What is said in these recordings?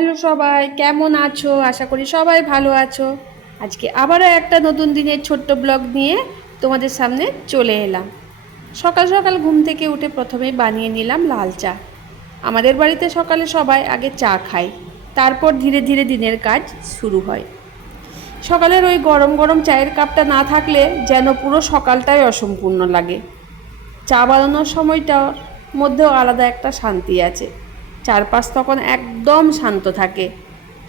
Hello সবাই, কেমন আছো? আশা করি সবাই ভালো আছো। আজকে আবারও একটা নতুন দিনের ছোট্ট ব্লগ নিয়ে তোমাদের সামনে চলে এলাম। সকাল সকাল ঘুম থেকে উঠে প্রথমেই বানিয়ে নিলাম লাল চা। আমাদের বাড়িতে সকালে সবাই আগে চা খায়, তারপর ধীরে ধীরে দিনের কাজ শুরু হয়। সকালের ওই গরম গরম চায়ের কাপটা না থাকলে যেন পুরো সকালটাই অসম্পূর্ণ লাগে। চা বানানোর সময়টার মধ্যেও আলাদা একটা শান্তি আছে। চারপাশ তখন একদম শান্ত থাকে,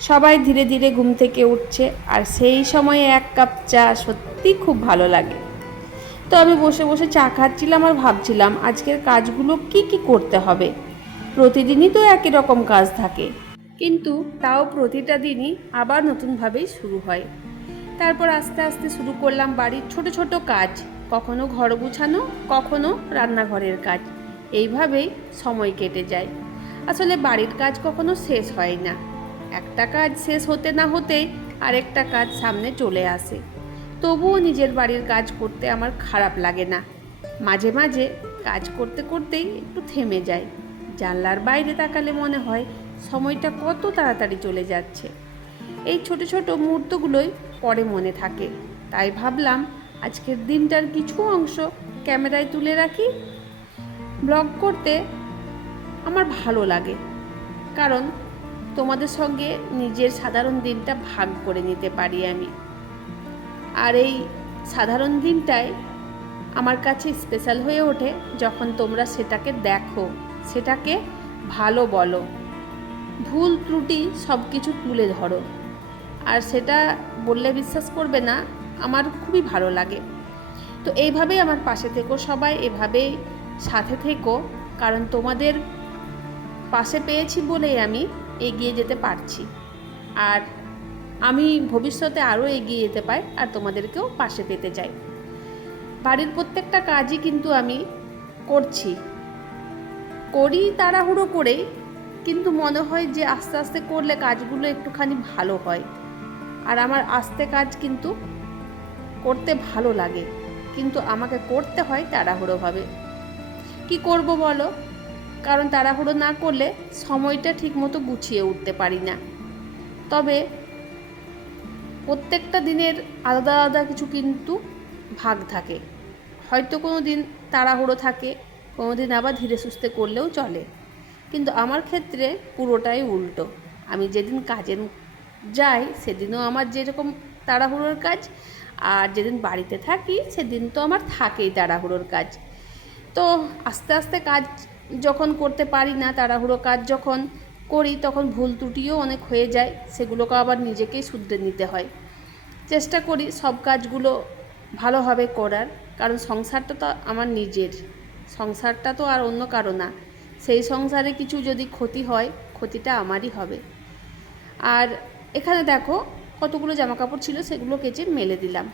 সবাই ধীরে ধীরে ঘুম থেকে উঠছে, আর সেই সময়ে এক কাপ চা সত্যি খুব ভালো লাগে। তো আমি বসে বসে চা খাচ্ছিলাম আর ভাবছিলাম আজকের কাজগুলো কি কি করতে হবে। প্রতিদিনই তো একই রকম কাজ থাকে, কিন্তু তাও প্রতিটা দিনই আবার নতুনভাবেই শুরু হয়। তারপর আস্তে আস্তে শুরু করলাম বাড়ির ছোট ছোট কাজ, কখনো ঘর গুছানো, কখনো রান্নাঘরের কাজ। এইভাবেই সময় কেটে যায়। আসলে বাড়ির কাজ কখনো শেষ হয় না, একটা কাজ শেষ হতে না হতেই আরেকটা কাজ সামনে চলে আসে। তবুও নিজের বাড়ির কাজ করতে আমার খারাপ লাগে না। মাঝে মাঝে কাজ করতে করতেই একটু থেমে যায়। জানলার বাইরে তাকালে মনে হয় সময়টা কত তাড়াতাড়ি চলে যাচ্ছে। এই ছোট ছোট মুহূর্তগুলোই পরে মনে থাকে। তাই ভাবলাম আজকের দিনটার কিছু অংশ ক্যামেরায় তুলে রাখি। ব্লগ করতে আমার ভালো লাগে, কারণ তোমাদের সঙ্গে নিজের সাধারণ দিনটা ভাগ করে নিতে পারি আমি। আর এই সাধারণ দিনটাই আমার কাছে স্পেশাল হয়ে ওঠে যখন তোমরা সেটাকে দেখো, সেটাকে ভালো বলো, ভুল ত্রুটি সব কিছু তুলে ধরো। আর সেটা বললে বিশ্বাস করবে না, আমার খুবই ভালো লাগে। তো এইভাবেই আমার পাশে থেকো সবাই, এভাবেই সাথে থেকো, কারণ তোমাদের পাশে পেয়েছি বলেই আমি এগিয়ে যেতে পারছি। আর আমি ভবিষ্যতে আরও এগিয়ে যেতে পাই আর তোমাদেরকেও পাশে পেতে চাই। বাড়ির প্রত্যেকটা কাজই কিন্তু আমি করি তাড়াহুড়ো করেই, কিন্তু মনে হয় যে আস্তে আস্তে করলে কাজগুলো একটুখানি ভালো হয়। আর আমার আস্তে কাজ কিন্তু করতে ভালো লাগে, কিন্তু আমাকে করতে হয় তাড়াহুড়োভাবে। কি করব বলো? কারণ তাড়াহুড়ো না করলে সময়টা ঠিকমতো গুছিয়ে উঠতে পারি না। তবে প্রত্যেকটা দিনের আলাদা আলাদা কিছু কিন্তু ভাগ থাকে। হয়তো কোনো দিন তাড়াহুড়ো থাকে, কোনো দিন আবার ধীরে সুস্থে করলেও চলে। কিন্তু আমার ক্ষেত্রে পুরোটাই উল্টো। আমি যেদিন কাজে যাই সেদিনও আমার যেরকম তাড়াহুড়োর কাজ, আর যেদিন বাড়িতে থাকি সেদিন তো আমার থাকেই তাড়াহুড়োর কাজ। তো আস্তে আস্তে কাজ যখন করতে পারি না, তাড়াহুড়ো কাজ যখন করি, তখন ভুল ত্রুটিও অনেক হয়ে যায়, সেগুলোকে আবার নিজেকেই শুধরে নিতে হয়। চেষ্টা করি সব কাজগুলো ভালোভাবে করার, কারণ সংসারটা তো আমার নিজের, সংসারটা তো আর অন্য কারো না। সেই সংসারে কিছু যদি ক্ষতি হয়, ক্ষতিটা আমারই হবে। আর এখানে দেখো কতগুলো জামাকাপড় ছিল, সেগুলো কেচে মেলে দিলাম।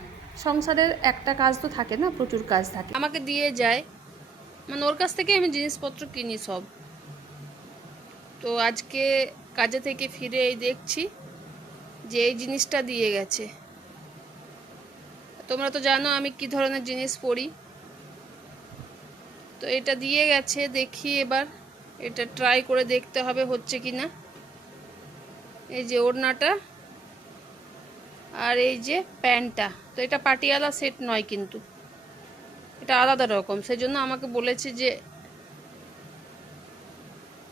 সংসারের একটা কাজ তো থাকে না, প্রচুর কাজ থাকে। আমাকে দিয়ে যায়, মানে ওর কাছ থেকে আমি জিনিসপত্র কিনি সব। তো আজকে কাজে থেকে ফিরে এই দেখছি যে এই জিনিসটা দিয়ে গেছে। তোমরা তো জানো আমি কি ধরনের জিনিস পরি। তো এটা দিয়ে গেছে, দেখি এবার এটা ট্রাই করে দেখতে হবে হচ্ছে কি না। এই যে ওড়নাটা আর এই যে প্যান্টটা, তো এটা পাটিয়ালা সেট নয়, কিন্তু এটা আলাদা রকম। সেজন্য আমাকে বলেছে যে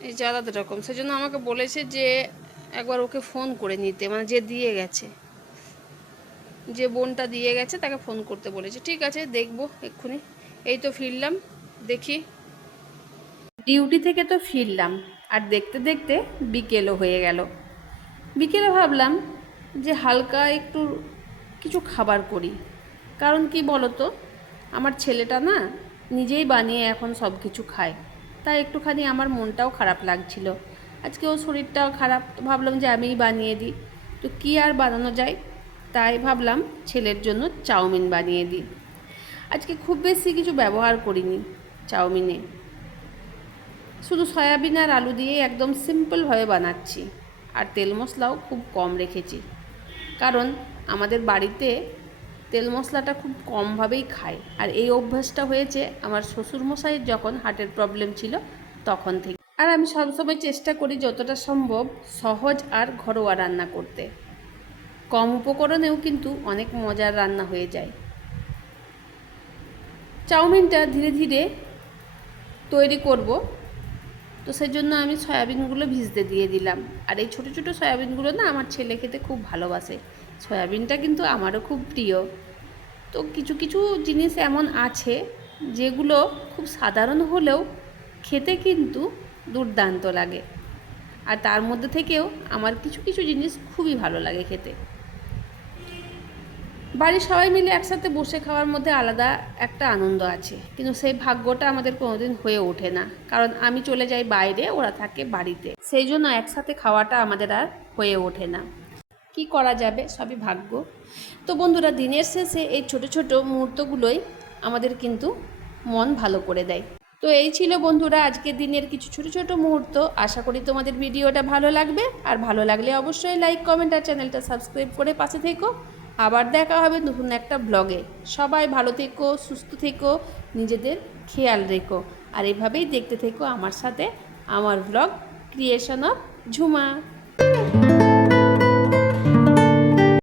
এই যে আলাদা রকম, সেজন্য আমাকে বলেছে যে একবার ওকে ফোন করে নিতে, মানে যে দিয়ে গেছে, যে বোনটা দিয়ে গেছে তাকে ফোন করতে বলেছে। ঠিক আছে, দেখবো এক্ষুনি। এই তো ফিরলাম, দেখি। ডিউটি থেকে তো ফিরলাম, আর দেখতে দেখতে বিকেলও হয়ে গেল। বিকেলে ভাবলাম যে হালকা একটু কিছু খাবার করি। কারণ কি বলো তো, আমার ছেলেটা না নিজেই বানিয়ে এখন সব কিছু খায়, তাই একটুখানি আমার মনটাও খারাপ লাগছিল। আজকে ওর শরীরটাও খারাপ, তো ভাবলাম যে আমিই বানিয়ে দিই। তো কী আর বানানো যায়, তাই ভাবলাম ছেলের জন্য চাউমিন বানিয়ে দিই। আজকে খুব বেশি কিছু ব্যবহার করিনি চাউমিনে, শুধু সয়াবিন আর আলু দিয়ে একদম সিম্পলভাবে বানাচ্ছি। আর তেল মশলাও খুব কম রেখেছি, কারণ আমাদের বাড়িতে তেল মশলাটা খুব কমভাবেই খায়। আর এই অভ্যাসটা হয়েছে আমার শ্বশুরমশাইয়ের যখন হার্টের প্রবলেম ছিল তখন থেকে। আর আমি সবসময় চেষ্টা করি যতটা সম্ভব সহজ আর ঘরোয়া রান্না করতে। কম উপকরণেও কিন্তু অনেক মজার রান্না হয়ে যায়। চাউমিনটা ধীরে ধীরে তৈরি করব, তো সেজন্য আমি সয়াবিনগুলো ভিজতে দিয়ে দিলাম। আর এই ছোটো ছোটো সয়াবিনগুলো না আমার ছেলে খেতে খুব ভালোবাসে। সয়াবিনটা কিন্তু আমারও খুব প্রিয়। তো কিছু কিছু জিনিস এমন আছে যেগুলো খুব সাধারণ হলেও খেতে কিন্তু দুর্দান্ত লাগে। আর তার মধ্যে থেকেও আমার কিছু কিছু জিনিস খুবই ভালো লাগে খেতে। বাড়ির সবাই মিলে একসাথে বসে খাওয়ার মধ্যে আলাদা একটা আনন্দ আছে, কিন্তু সেই ভাগ্যটা আমাদের কোনোদিন হয়ে ওঠে না, কারণ আমি চলে যাই বাইরে, ওরা থাকে বাড়িতে। সেই জন্য একসাথে খাওয়াটা আমাদের আর হয়ে ওঠে না। কি করা যাবে, সবই ভাগ্য। তো বন্ধুরা, দিনের শেষে এই ছোট ছোট মুহূর্তগুলোই আমাদের কিন্তু মন ভালো করে দেয়। তো এই ছিল বন্ধুরা আজকের দিনের কিছু ছোট ছোট মুহূর্ত। আশা করি তোমাদের ভিডিওটা ভালো লাগবে, আর ভালো লাগলে অবশ্যই লাইক, কমেন্ট আর চ্যানেলটা সাবস্ক্রাইব করে পাশে থেকো। আবার দেখা হবে নতুন একটা ব্লগে। সবাই ভালো থেকো, সুস্থ থেকো, নিজেদের খেয়াল রেখো, আর এভাবেই দেখতে থেকো আমার সাথে আমার ব্লগ ক্রিয়েশন অফ ঝুমা।